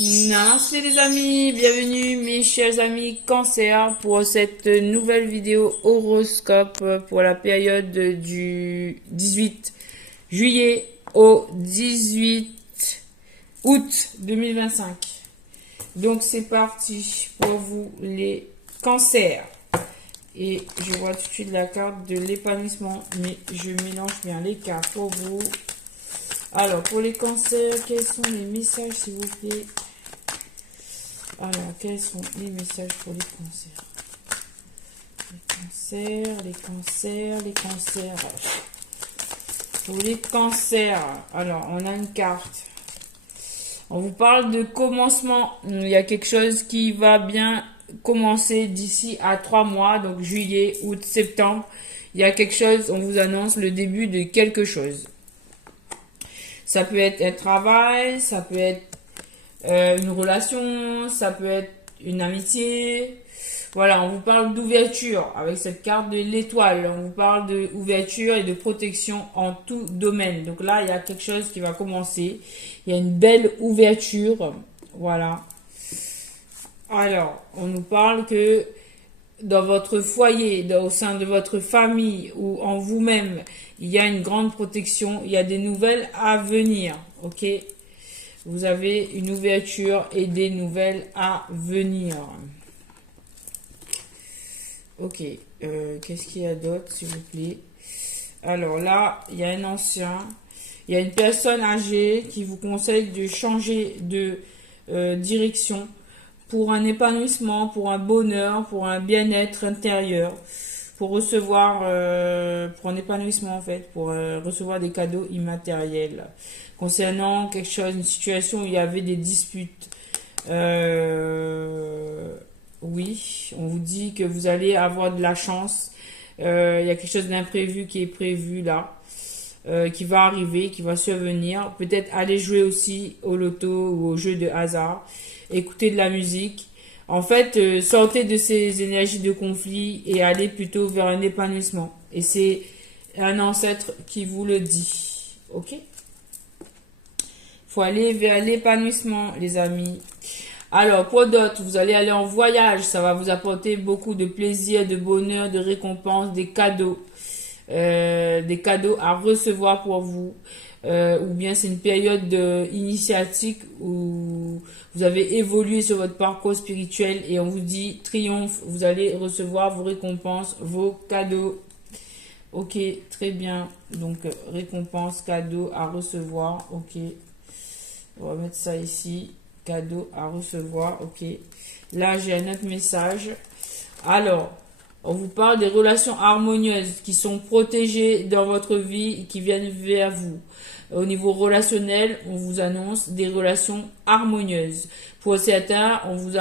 Namaste les amis, bienvenue mes chers amis Cancer pour cette nouvelle vidéo horoscope pour la période du 18 juillet au 18 août 2025. Donc c'est parti pour vous les cancers. Et je vois tout de suite la carte de l'épanouissement, mais je mélange bien les cartes pour vous. Alors, pour les cancers, quels sont les messages, s'il vous plaît? Alors, quels sont les messages pour les cancers? Les cancers. Pour les cancers, alors, on a une carte. On vous parle de commencement. Il y a quelque chose qui va bien commencer d'ici à 3 mois, donc juillet, août, septembre. Il y a quelque chose, on vous annonce le début de quelque chose. Ça peut être un travail, ça peut être une relation, ça peut être une amitié. Voilà, on vous parle d'ouverture avec cette carte de l'étoile. On vous parle d'ouverture et de protection en tout domaine. Donc là, il y a quelque chose qui va commencer. Il y a une belle ouverture. Voilà. Alors, on nous parle que dans votre foyer, au sein de votre famille ou en vous-même, il y a une grande protection, il y a des nouvelles à venir, ok? Vous avez une ouverture et des nouvelles à venir. Ok, qu'est-ce qu'il y a d'autre, s'il vous plaît? Alors là, il y a un ancien, il y a une personne âgée qui vous conseille de changer de direction pour un épanouissement, pour un bonheur, pour un bien-être intérieur, pour recevoir, pour un épanouissement en fait, pour recevoir des cadeaux immatériels. Concernant quelque chose, une situation où il y avait des disputes, oui, on vous dit que vous allez avoir de la chance. Il y a quelque chose d'imprévu qui est prévu là, qui va arriver, qui va survenir. Peut-être aller jouer aussi au loto ou au jeu de hasard. Écouter de la musique. En fait, sortez de ces énergies de conflit et allez plutôt vers un épanouissement. Et c'est un ancêtre qui vous le dit. Ok? Il faut aller vers l'épanouissement, les amis. Alors, pour d'autres, vous allez aller en voyage. Ça va vous apporter beaucoup de plaisir, de bonheur, de récompense, des cadeaux. Des cadeaux à recevoir pour vous. Ou bien c'est une période initiatique où vous avez évolué sur votre parcours spirituel et on vous dit triomphe, vous allez recevoir vos récompenses, vos cadeaux. Ok, très bien. Donc, récompense, cadeau à recevoir. Ok. On va mettre ça ici. Cadeau à recevoir. Ok. Là, j'ai un autre message. Alors, on vous parle des relations harmonieuses qui sont protégées dans votre vie et qui viennent vers vous. Au niveau relationnel, on vous annonce des relations harmonieuses. Pour certains, on vous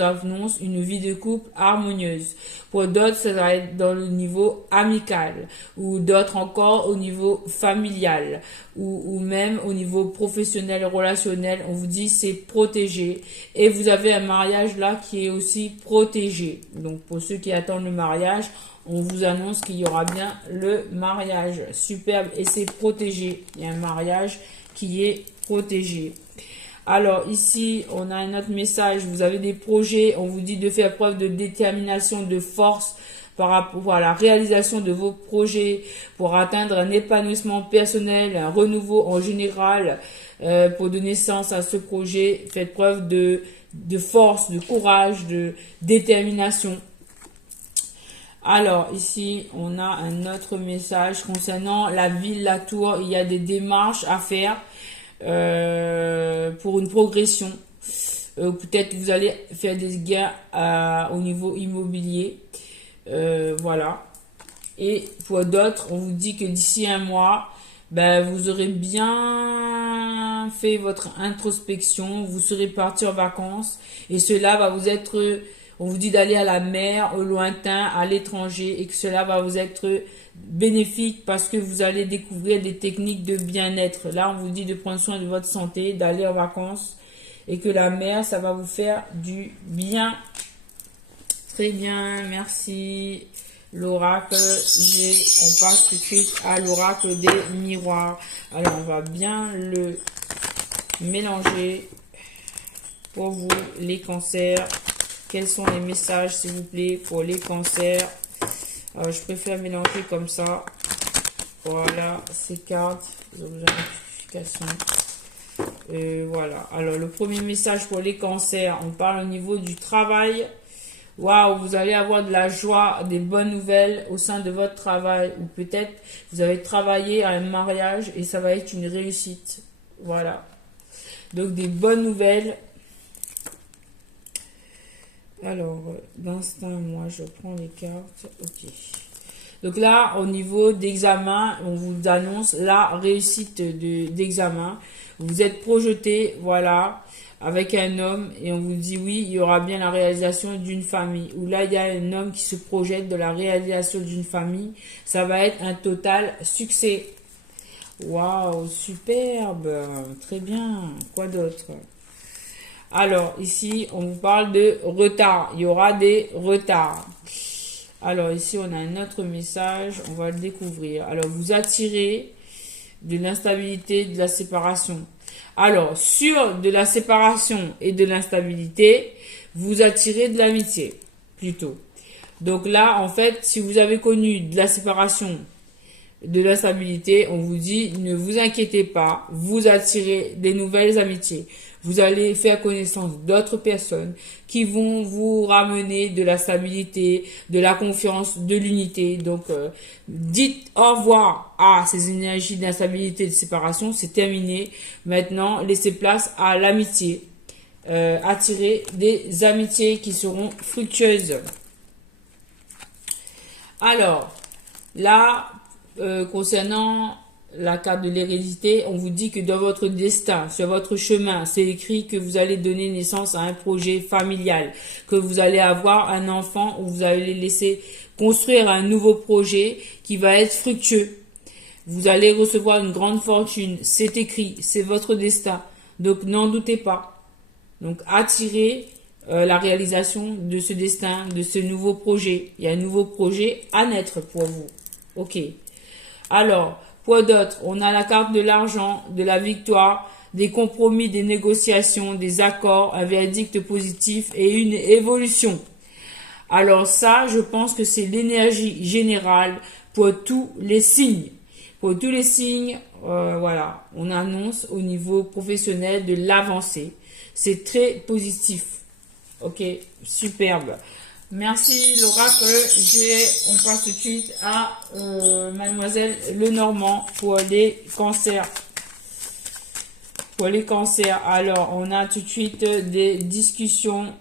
annonce une vie de couple harmonieuse. Pour d'autres, ça va être dans le niveau amical. Ou d'autres encore au niveau familial. Ou même au niveau professionnel, relationnel. On vous dit c'est protégé. Et vous avez un mariage là qui est aussi protégé. Donc pour ceux qui attendent le mariage, on vous annonce qu'il y aura bien le mariage. Superbe. Et c'est protégé. Il y a un mariage qui est protégé. Alors ici, on a un autre message. Vous avez des projets. On vous dit de faire preuve de détermination, de force par rapport à la réalisation de vos projets pour atteindre un épanouissement personnel, un renouveau en général. Pour donner sens à ce projet, faites preuve de force, de courage, de détermination. Alors, ici, on a un autre message concernant la ville, la tour. Il y a des démarches à faire pour une progression. Peut-être vous allez faire des gains au niveau immobilier. Voilà. Et pour d'autres, on vous dit que d'ici un mois, ben, vous aurez bien fait votre introspection. Vous serez parti en vacances. Et cela va vous être... On vous dit d'aller à la mer, au lointain, à l'étranger et que cela va vous être bénéfique parce que vous allez découvrir des techniques de bien-être. Là, on vous dit de prendre soin de votre santé, d'aller en vacances et que la mer, ça va vous faire du bien. Très bien, merci. L'oracle, on passe tout de suite à l'oracle des miroirs. Alors, on va bien le mélanger. pour vous, les cancers. Quels sont les messages, s'il vous plaît, pour les cancers? Je préfère mélanger comme ça. Voilà, ces cartes, ils ont besoin d'identification. Voilà, alors le premier message pour les cancers, on parle au niveau du travail. Waouh, vous allez avoir de la joie, des bonnes nouvelles au sein de votre travail. Ou peut-être vous avez travaillé à un mariage et ça va être une réussite. Voilà. Donc des bonnes nouvelles. Alors, d'instinct, moi je prends les cartes. Ok. Donc là, au niveau d'examen, on vous annonce la réussite d'examen. Vous êtes projeté, voilà, avec un homme et on vous dit oui, il y aura bien la réalisation d'une famille. Ou là, il y a un homme qui se projette de la réalisation d'une famille. Ça va être un total succès. Waouh, superbe, très bien. Quoi d'autre? Alors, ici, on vous parle de retard. Il y aura des retards. Alors, ici, on a un autre message. On va le découvrir. Alors, vous attirez de l'instabilité, de la séparation. Alors, sur de la séparation et de l'instabilité, vous attirez de l'amitié, plutôt. Donc là, en fait, si vous avez connu de la séparation, de l'instabilité, on vous dit, ne vous inquiétez pas, vous attirez des nouvelles amitiés. Vous allez faire connaissance d'autres personnes qui vont vous ramener de la stabilité, de la confiance, de l'unité. Donc, dites au revoir à ces énergies d'instabilité et de séparation. C'est terminé. Maintenant, laissez place à l'amitié. Attirez des amitiés qui seront fructueuses. Alors, là, concernant la carte de l'hérédité, on vous dit que dans votre destin, sur votre chemin, c'est écrit que vous allez donner naissance à un projet familial, que vous allez avoir un enfant ou vous allez laisser construire un nouveau projet qui va être fructueux. Vous allez recevoir une grande fortune, c'est écrit, c'est votre destin. Donc n'en doutez pas. Donc attirez la réalisation de ce destin, de ce nouveau projet. Il y a un nouveau projet à naître pour vous. Ok. Alors, quoi d'autre? On a la carte de l'argent, de la victoire, des compromis, des négociations, des accords, un verdict positif et une évolution. Alors ça, je pense que c'est l'énergie générale pour tous les signes. Pour tous les signes, voilà, on annonce au niveau professionnel de l'avancée. C'est très positif. Ok, superbe. Merci l'oracle. On passe tout de suite à Mademoiselle Lenormand pour les cancers. Pour les cancers, alors on a tout de suite des discussions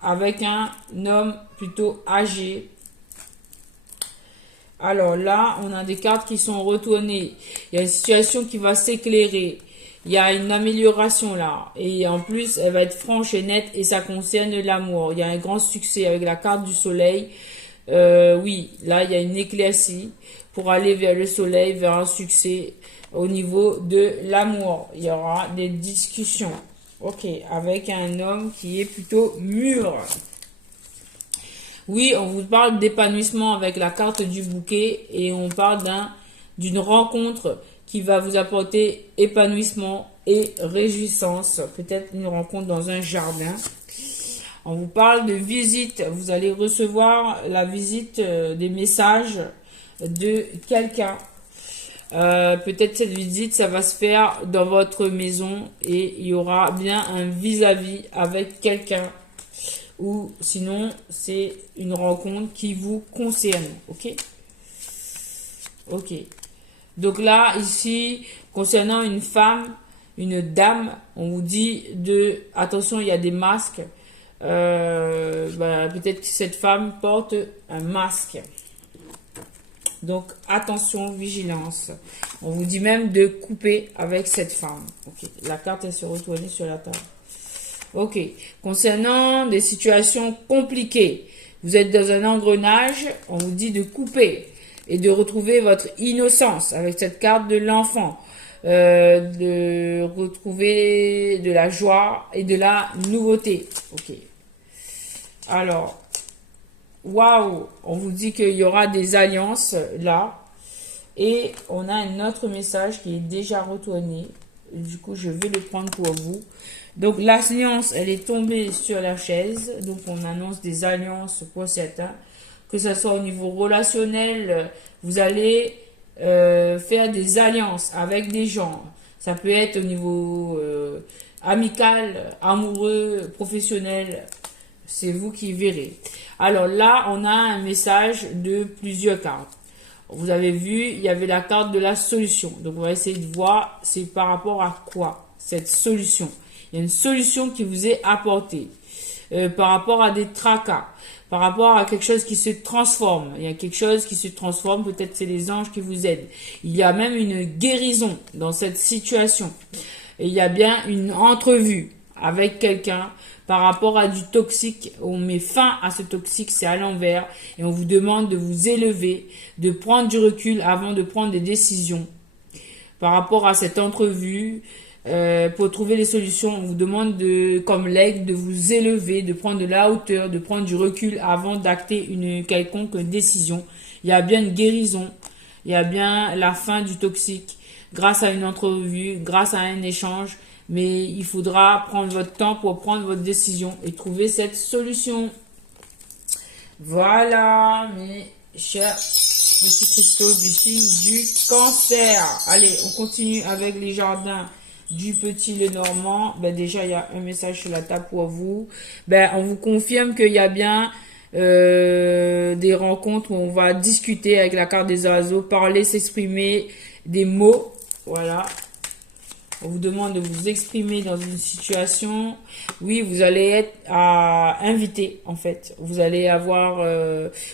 avec un homme plutôt âgé. Alors là, on a des cartes qui sont retournées. Il y a une situation qui va s'éclairer. Il y a une amélioration là. Et en plus, elle va être franche et nette et ça concerne l'amour. Il y a un grand succès avec la carte du soleil. Oui, là, il y a une éclaircie pour aller vers le soleil, vers un succès au niveau de l'amour. Il y aura des discussions. Ok, avec un homme qui est plutôt mûr. Oui, on vous parle d'épanouissement avec la carte du bouquet et on parle d'une rencontre qui va vous apporter épanouissement et réjouissance. Peut-être une rencontre dans un jardin. On vous parle de visite. Vous allez recevoir la visite des messages de quelqu'un. Peut-être cette visite, ça va se faire dans votre maison et il y aura bien un vis-à-vis avec quelqu'un. Ou sinon, c'est une rencontre qui vous concerne. Ok? Ok. Donc là, ici, concernant une femme, une dame, on vous dit attention, il y a des masques. Peut-être que cette femme porte un masque. Donc, attention, vigilance. On vous dit même de couper avec cette femme. Ok. La carte, elle se retourne sur la table. Ok. Concernant des situations compliquées, vous êtes dans un engrenage, on vous dit de couper et de retrouver votre innocence avec cette carte de l'enfant, de retrouver de la joie et de la nouveauté. Ok. Alors, waouh, on vous dit qu'il y aura des alliances là et on a un autre message qui est déjà retourné. Du coup, je vais le prendre pour vous. Donc, l'alliance, elle est tombée sur la chaise. Donc, on annonce des alliances pour certains. Que ce soit au niveau relationnel, vous allez faire des alliances avec des gens. Ça peut être au niveau amical, amoureux, professionnel. C'est vous qui verrez. Alors là, on a un message de plusieurs cartes. Vous avez vu, il y avait la carte de la solution. Donc, on va essayer de voir, c'est par rapport à quoi cette solution. Il y a une solution qui vous est apportée par rapport à des tracas, par rapport à quelque chose qui se transforme. Il y a quelque chose qui se transforme, peut-être c'est les anges qui vous aident. Il y a même une guérison dans cette situation. Et il y a bien une entrevue avec quelqu'un par rapport à du toxique. On met fin à ce toxique, c'est à l'envers. Et on vous demande de vous élever, de prendre du recul avant de prendre des décisions. Par rapport à cette entrevue, pour trouver les solutions, on vous demande comme l'aigle, de vous élever, de prendre de la hauteur, de prendre du recul avant d'acter une quelconque décision. Il y a bien une guérison, il y a bien la fin du toxique, grâce à une entrevue, grâce à un échange, mais il faudra prendre votre temps pour prendre votre décision et trouver cette solution. Voilà, mes chers petits cristaux du signe du Cancer. Allez, on continue avec les jardins du Petit Lenormand. Ben déjà, il y a un message sur la table pour vous. Ben, on vous confirme qu'il y a bien des rencontres où on va discuter avec la carte des oiseaux, parler, s'exprimer, des mots. Voilà. On vous demande de vous exprimer dans une situation. Oui, vous allez être invité, en fait. Vous allez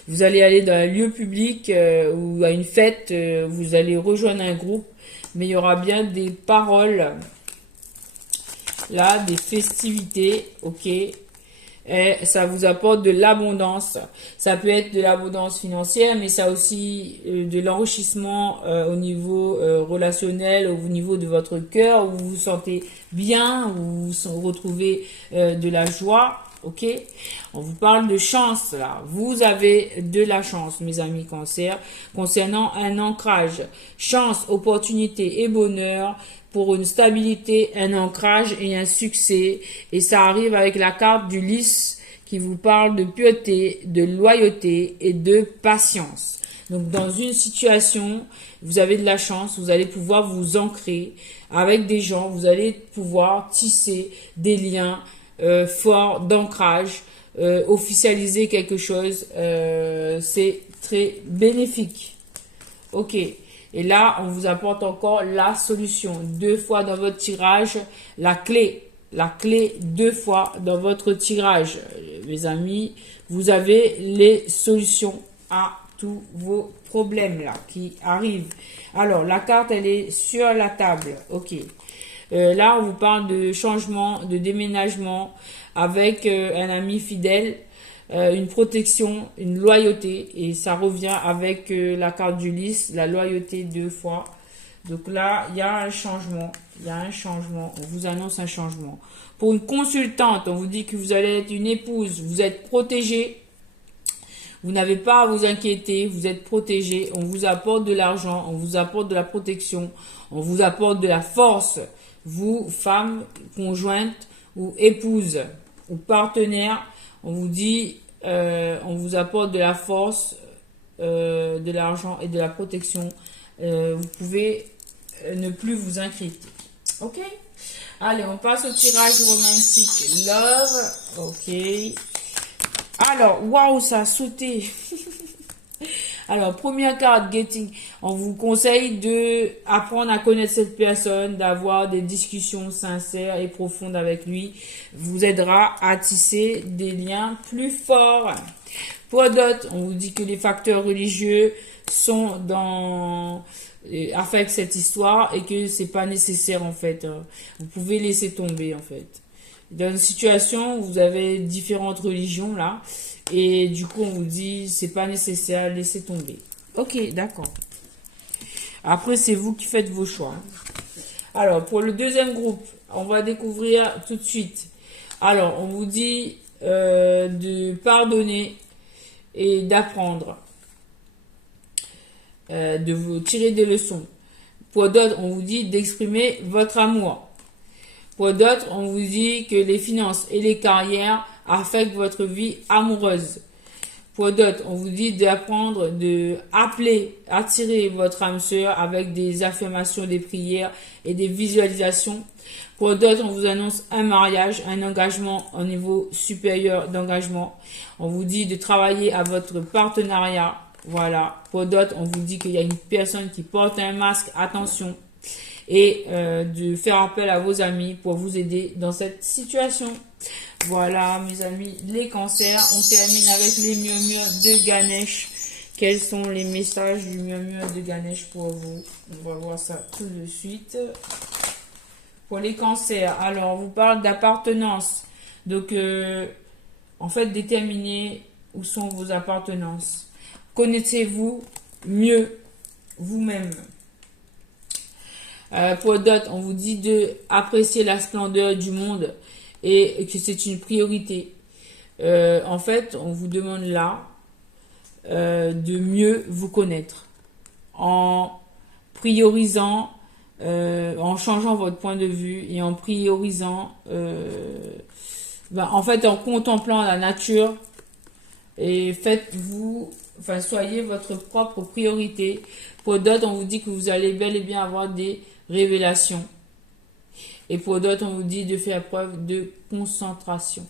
vous allez aller dans un lieu public ou à une fête. Vous allez rejoindre un groupe. Mais il y aura bien des paroles. Là, des festivités. Ok. Et ça vous apporte de l'abondance. Ça peut être de l'abondance financière, mais ça aussi de l'enrichissement au niveau relationnel, au niveau de votre cœur, où vous vous sentez bien, où vous retrouvez de la joie. Ok, on vous parle de chance là. Vous avez de la chance, mes amis Cancer, concernant un ancrage, chance, opportunité et bonheur. Pour une stabilité, un ancrage et un succès. Et ça arrive avec la carte du lys qui vous parle de pureté, de loyauté et de patience. Donc dans une situation, vous avez de la chance, vous allez pouvoir vous ancrer avec des gens, vous allez pouvoir tisser des liens forts d'ancrage, officialiser quelque chose. C'est très bénéfique. Ok. Et là, on vous apporte encore la solution. 2 fois dans votre tirage, la clé. La clé 2 fois dans votre tirage. Mes amis, vous avez les solutions à tous vos problèmes là qui arrivent. Alors, la carte, elle est sur la table. Ok. Là, on vous parle de changement, de déménagement avec un ami fidèle. Une protection, une loyauté, et ça revient avec la carte du lys, la loyauté 2 fois. Donc là, il y a un changement, on vous annonce un changement. Pour une consultante, on vous dit que vous allez être une épouse, vous êtes protégé, vous n'avez pas à vous inquiéter, vous êtes protégé, on vous apporte de l'argent, on vous apporte de la protection, on vous apporte de la force, vous, femmes, conjointes ou épouses ou partenaires. On vous dit, on vous apporte de la force, de l'argent et de la protection. Vous pouvez ne plus vous inquiéter. Ok? Allez, on passe au tirage romantique. Love. Ok. Alors, waouh, ça a sauté. Alors, première carte, Getting. On vous conseille de apprendre à connaître cette personne, d'avoir des discussions sincères et profondes avec lui. Vous aidera à tisser des liens plus forts. Pour d'autres, on vous dit que les facteurs religieux sont affectent cette histoire et que c'est pas nécessaire en fait. Vous pouvez laisser tomber en fait. Dans une situation où vous avez différentes religions là, et du coup on vous dit c'est pas nécessaire, laissez tomber. Ok, d'accord. Après c'est vous qui faites vos choix. Alors pour le deuxième groupe, on va découvrir tout de suite. Alors on vous dit de pardonner et d'apprendre, de vous tirer des leçons. Pour d'autres, on vous dit d'exprimer votre amour. Pour d'autres, on vous dit que les finances et les carrières affectent votre vie amoureuse. Pour d'autres, on vous dit d'apprendre, de appeler, attirer votre âme sœur avec des affirmations, des prières et des visualisations. Pour d'autres, on vous annonce un mariage, un engagement au niveau supérieur d'engagement. On vous dit de travailler à votre partenariat. Voilà. Pour d'autres, on vous dit qu'il y a une personne qui porte un masque. Attention. Et de faire appel à vos amis pour vous aider dans cette situation. Voilà, mes amis, les cancers. On termine avec les murmures de Ganesh. Quels sont les messages du murmure de Ganesh pour vous? On va voir ça tout de suite. Pour les cancers, alors, on vous parle d'appartenance. Donc, en fait, déterminez où sont vos appartenances. Connaissez-vous mieux vous-même. Pour d'autres, on vous dit de apprécier la splendeur du monde et que c'est une priorité. En fait, on vous demande là de mieux vous connaître en priorisant, en changeant votre point de vue et en priorisant, en fait, en contemplant la nature et soyez votre propre priorité. Pour d'autres, on vous dit que vous allez bel et bien avoir des révélations. Et pour d'autres, on vous dit de faire preuve de concentration.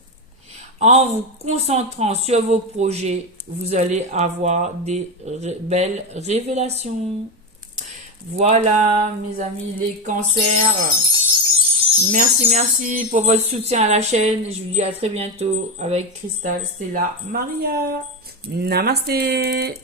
En vous concentrant sur vos projets, vous allez avoir des belles révélations. Voilà, mes amis, les cancers. Merci pour votre soutien à la chaîne. Je vous dis à très bientôt avec Cristal Stella Maria. Namasté.